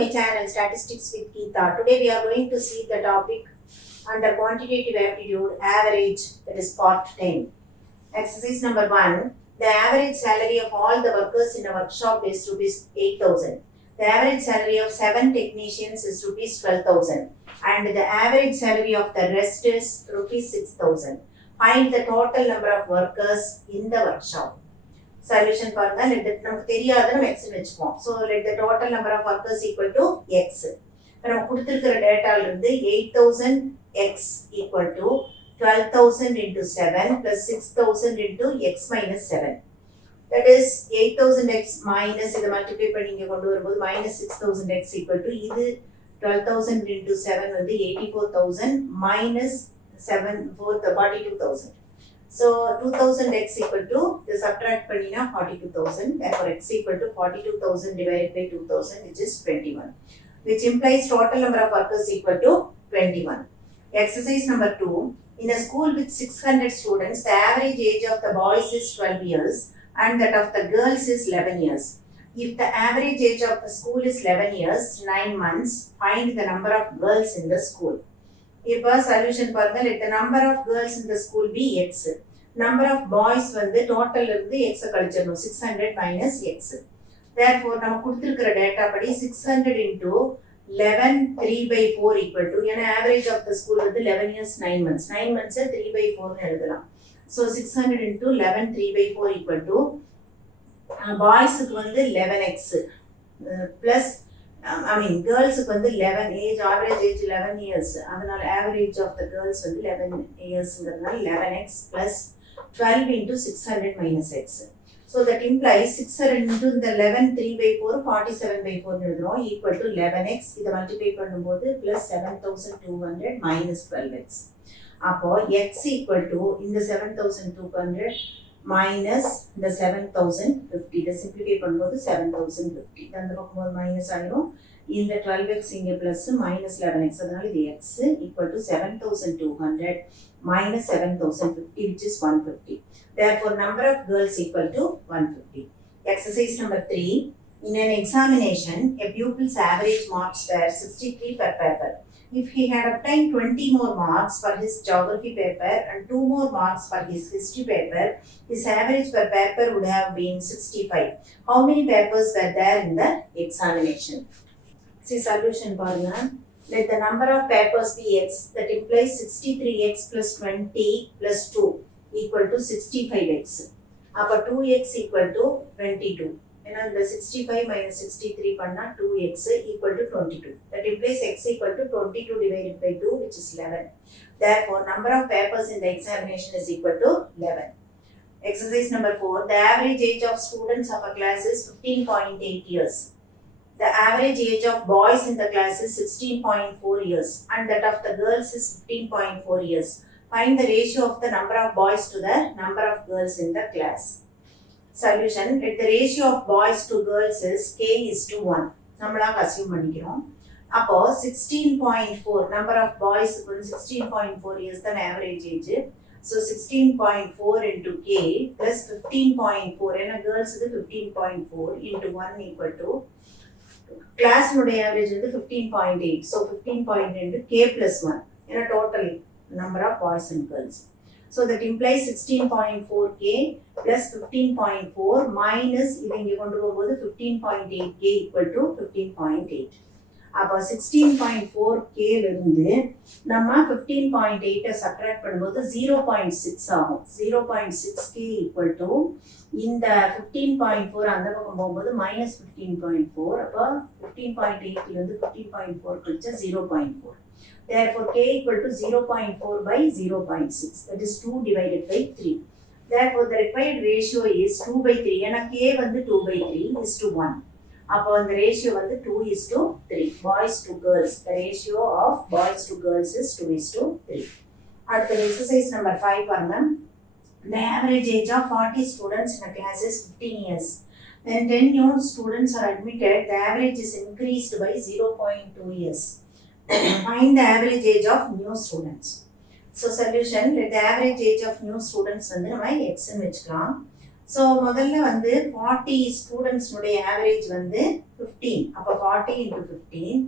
my channel Statistics with Geetha. Today we are going to see the topic under Quantitative Aptitude Average, that is part 10. Exercise number 1. The average salary of all the workers in a workshop is rupees 8,000. The average salary of 7 technicians is rupees 12,000. And the average salary of the rest is rupees 6,000. Find the total number of workers in the workshop. Solution பாருங்க, let the நமக்கு தெரியாத நம்ம x ன்னு வெச்சுப்போம். So let the total number of workers equal to x. இப்போ நம்ம கொடுத்திருக்கிற டேட்டால இருந்து 8000 x equal to 12,000 into 7 plus 6,000 into x minus 7. That is 8,000 x minus இதை மல்டிப்ளை பண்ணி இங்க கொண்டு வரும்போது minus 6,000 x equal to இது 12,000 into 7 வந்து 84,000 minus 7 42,000. So 2000 x equal to the subtract panina 42,000, therefore x equal to 42,000 divided by 2000, which is 21, which implies total number of workers equal to 21. Exercise number 2. In a school with 600 students, the average age of the boys is 12 years and that of the girls is 11 years. If the average age of the school is 11 years, 9 months, find the number of girls in the school. இப்போ சொல்யூஷன் பாருங்க, let the number of girls in the school be x. Number of boys வந்து டோட்டல் இருந்து x கழிச்சிடணும், 600 minus x. Therefore நம்ம கொடுத்திருக்கிற டேட்டா படி 600 into 11 3 by 4 equal to, ஏன்னா average of the school வந்து 11 years 9 months 3 by 4 ன்னு எழுதலாம். So 600 into 11 3 by 4 equal to boysக்கு வந்து 11x plus girlsக்கு வந்து 11 age, average age 11 years, அதனால average of the girls வந்து 11 yearsங்கிறதுனால 11x plus 12 into 600 minus x. So that implies 600 into the 11 3 by 4 47 by 4 எழுதுறோம் equal to 11x. இதை மல்டிப்ளை பண்ணும்போது plus 7,200 minus 12x. அப்போ x equal to இந்த 7,200 minus the 7,050. இதை simplify பண்ணும்போது 7,050. அந்த பக்கம் மைனஸ் ஆயிரும். இந்த 12x இங்கே plus minus 11x. அதனால இது x equal to 7,200 minus 7,050, which is 150. Therefore, number of girls equal to 150. Exercise number 3. In an examination, a pupil's average marks were 63 per paper. If he had obtained 20 more marks for his geography paper and 2 more marks for his history paper, his average per paper would have been 65. How many papers were there in the examination? See solution பாருங்க. Let the number of papers be x. That implies 63x plus 20 plus 2 equal to 65x. அப்போ 2x equal to 22. ஏன்னா இந்த 65 minus 63 பண்ணா 2x equal to 22. That implies x equal to 22 divided by 2, which is 11. Therefore, number of papers in the examination is equal to 11. Exercise number 4. The average age of students of a class is 15.8 years. The average age of boys in the class is 16.4 years and that of the girls is 15.4 years. Find the ratio of the number of boys to the number of girls in the class. Solution. Let the ratio of boys to girls is k is to 1. நம்மளாக அசியூம் பண்ணிக்கிறோம். அப்போ 16.4 number of boys 16.4 years தான் average age. So 16.4 into k plus 15.4, ஏன்னா girlsக்கு 15.4 into 1 equal to கிளாஸ்னுடைய average வந்து 15.8. So 15.8 into k plus 1, ஏன்னா total number of boys and girls. So that implies 16.4k plus 15.4 minus இது இங்கே கொண்டு போகும்போது 15.8k equal to 15.8. அப்போ 16.4kலிருந்து நம்ம 15.8 சப்ட்ராக்ட் பண்ணும்போது 0.6 ஆகும். 0.6k equal to இந்த 15.4 அந்த பக்கம் போகும்போது minus 15.4. அப்போ 15.8லிருந்து 15.4 கழிச்சா 0.4. Therefore, k equal to 0.4 by 0.6. That is 2 divided by 3. Therefore, the required ratio is 2 by 3. ஏன்னா k வந்து 2 by 3 is to 1. அப்போ அந்த ratio வந்து 2 is to 3. Boys to girls. The ratio of boys to girls is 2 is to 3. அடுத்த exercise number 5 பாருங்க. The average age of 40 students in a class is 15 years. When 10 new students are admitted, the average is increased by 0.2 years. Find the average age of new students. So solution, let the average age of new students வந்து நம்ம x ன்னு வெச்சுக்கலாம். ஸோ முதல்ல வந்து 40 ஸ்டூடெண்ட்ஸ்னுடைய ஆவரேஜ் வந்து 15. அப்போ 40 into 15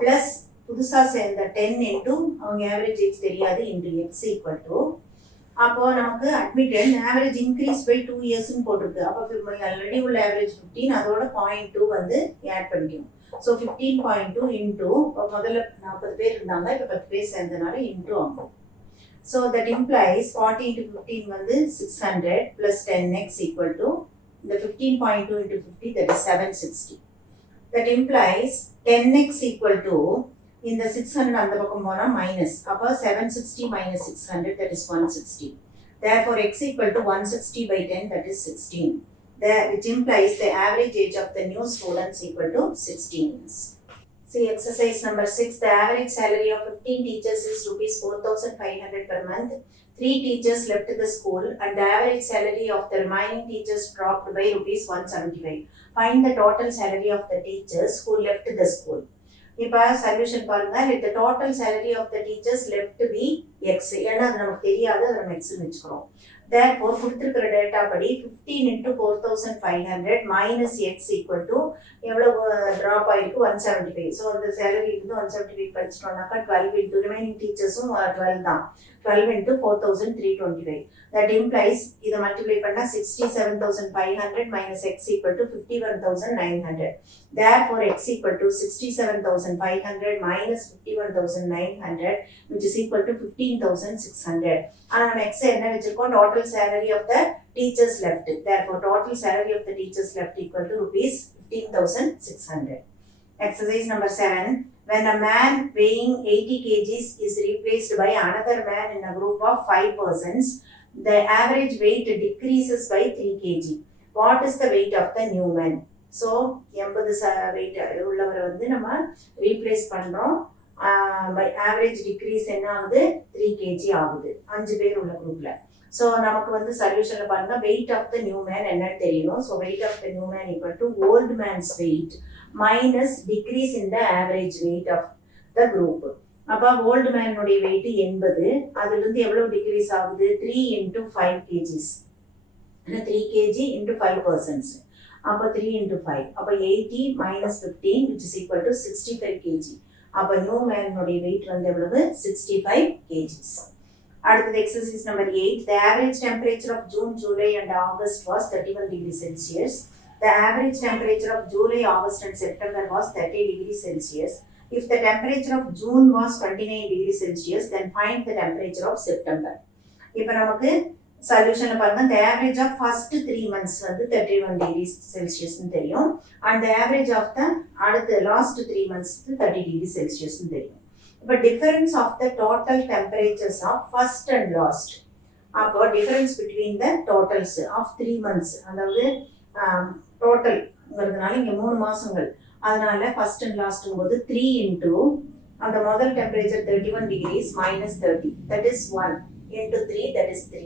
ப்ளஸ் புதுசாக சேர்ந்த 10 into அவங்க ஆவரேஜ் ஏஜ் தெரியாது into x ஈக்குவல் டு அப்போ நமக்கு அட்மிட்டட் ஆவரேஜ் இன்க்ரீஸ் பை 2 இயர்ஸ்ன்னு போட்டிருக்கு. அப்போ ஆல்ரெடி உள்ள ஆவரேஜ் 15 அதோட 0.2 வந்து ஆட் பண்ணிக்கணும். ஸோ 15.2 இன்டூ முதல்ல 40 பேர் இருந்தாங்க, இப்போ 10 பேர் சேர்ந்தனால இன்டூ ஆகும். ஸோ தட் இம்ப்ளைஸ் 40 into 15 வந்து 600 plus 10x equal to the 15.2 into 50 that is 760. That implies 10x equal to இந்த 600 அந்த பக்கம் போனால் மைனஸ், அப்போ 760 minus 600 that is 160. Therefore x equal to 160 by 10 that is 16. Which implies the average age of the new students equal to 16 years. See exercise number 6. The average salary of 15 teachers is rupees 4,500 per month. 3 teachers left the school and the average salary of the remaining teachers dropped by rupees 175. Find the total salary of the teachers who left the school. இப்போ சொல்யூஷன் பாருங்க. let the total salary of the teachers left be x. ஏன்னா அது நமக்கு தெரியாது, அதை நம்ம எக்ஸ்ன்னு வச்சுக்கிறோம். therefore கொடுத்துருக்கிற டேட்டா படி 15 into 4,500 minus x equal to எவ்வளவு ட்ராப் ஆயிருக்கு 175. ஸோ அந்த சேலரி இருந்து 175 படிச்சிட்டோம்னாக்கா 12 into ரிமைனிங் டீச்சர்ஸும் 12 தான். 12 into 4,325. that implies இதை மல்டிப்ளை பண்ணா 67,500 minus x equal to 51,900. therefore x equal to 67,500 minus 51,900 which is equal to 15,600. ஆனால் நம்ம x என்ன வச்சிருக்கோம்? total salary of the teachers left. therefore total salary of the teachers left equal to rupees 15,600. Exercise number 7. When a man weighing 80 kgs is replaced by another man in a group of 5 persons, the average weight decreases by 3 kg. What is the weight of the new man? So 80 weight உள்ளவரை வந்து நம்ம ரீப்ளேஸ் பண்ணுறோம். by average decrease என்ன ஆகுது? 3 kg ஆகுது 5 பேர் உள்ள குரூப்பில். ஸோ நமக்கு வந்து சொல்யூஷனில் பாருங்க, weight of the new man என்னன்னு தெரியணும். So weight of the new man equal to old man's weight minus decrease in the average weight of the group. அப்போ ஓல்டு மேனுடைய வெயிட் 80, அதுலேருந்து எவ்வளோ டிக்ரீஸ் ஆகுது? 3 into 5 kgs. 3 kg into 5 persons. அப்போ 3 into 5. அப்போ 80 minus 15 which is equal to 65 kg. அப்போ நியூ மேனுடைய வெயிட் வந்து எவ்வளவு? 65 kgs. அடுத்தது exercise number 8. The average temperature of June, July and August was 31 degrees Celsius. The average temperature of July, August and September was 30 degrees Celsius. If the temperature of June was 29 degrees Celsius, then find the temperature of September. இப்போ நமக்கு சொல்யூஷன் பாருங்க, the average of first 3 months வந்து 31 degrees Celsius தெரியும், and the average of the அடுத்த last 3 months 30 degrees Celsius தெரியும். இப்போ difference of the total temperatures of first and last. அப்போ difference between the totals of 3 months, அதாவது டோட்டல்ங்கிறதுனால இங்கே 3 மாதங்கள், அதனால ஃபர்ஸ்ட் அண்ட் லாஸ்ட்டும் போது 3 into அந்த முதல் டெம்பரேச்சர் 31 degrees minus 30 that is 1 into 3 that is 3.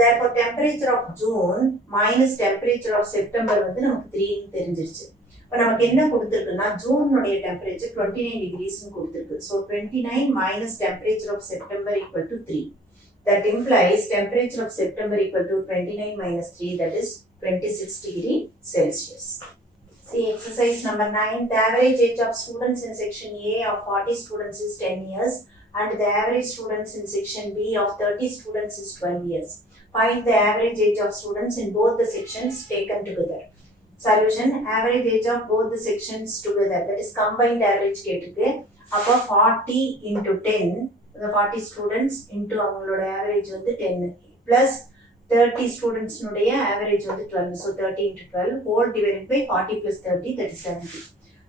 therefore temperature of June minus temperature of September வந்து நமக்கு 3 தெரிஞ்சிருச்சு. இப்போ நமக்கு என்ன கொடுத்துருக்குன்னா ஜூனுடைய டெம்பரேச்சர் 29 degreesன்னு கொடுத்துருக்கு. ஸோ 29 minus temperature of September equal to 3. that implies temperature of September equal to 29 minus 3 that is 26 degrees Celsius. See exercise number 9. The average age of students in section A of 40 students is 10 years and the average students in section B of 30 students is 12 years. Find the average age of students in both the sections taken together. Solution: average age of both the sections together, that is combined average கேட்டிருக்கு. அப்போ 40 into 10, the 40 students into அவங்களோட average வந்து 10 plus 30 students னுடைய average வந்து 12. So 30 into 12 whole divided by 40 plus 30 that is 70.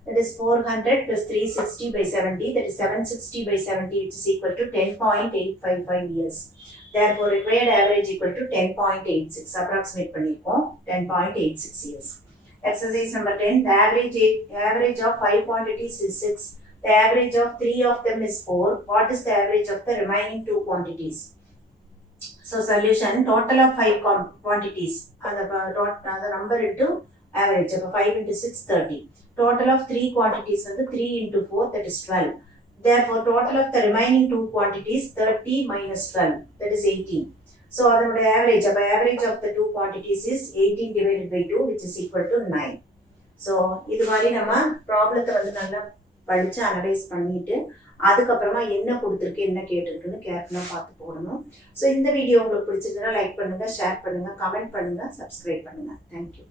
That is 400 plus 360 by 70 that is 760 by 70 which is equal to 10.855 years. Therefore required average equal to 10.86. Approximate பண்ணிருக்கோம் 10.86 years. Exercise number 10. The average of 5 quantities is 6. The average of 3 of them is 4. What is the average of the remaining 2 quantities? So solution: total of 5 quantities. The number into average. 5 into 6, 30. Total of 3 quantities வந்து 3 into 4 that is 12. Therefore total of the remaining 2 quantities 30 minus 12 that is 18. So அதனுடைய average, அப்போ average of the two quantities is 18 divided by 2 which is equal to 9. So இது மாதிரி நம்ம ப்ராப்ளத்தை வந்து நல்லா படித்து அனலைஸ் பண்ணிவிட்டு அதுக்கப்புறமா என்ன கொடுத்துருக்கு என்ன கேட்டிருக்குன்னு கேர்ஃபுல்லாக பார்த்து போடணும். ஸோ இந்த வீடியோ உங்களுக்கு பிடிச்சிருந்ததுன்னா லைக் பண்ணுங்கள், ஷேர் பண்ணுங்கள், கமெண்ட் பண்ணுங்கள், சப்ஸ்கிரைப் பண்ணுங்கள். தேங்க்யூ.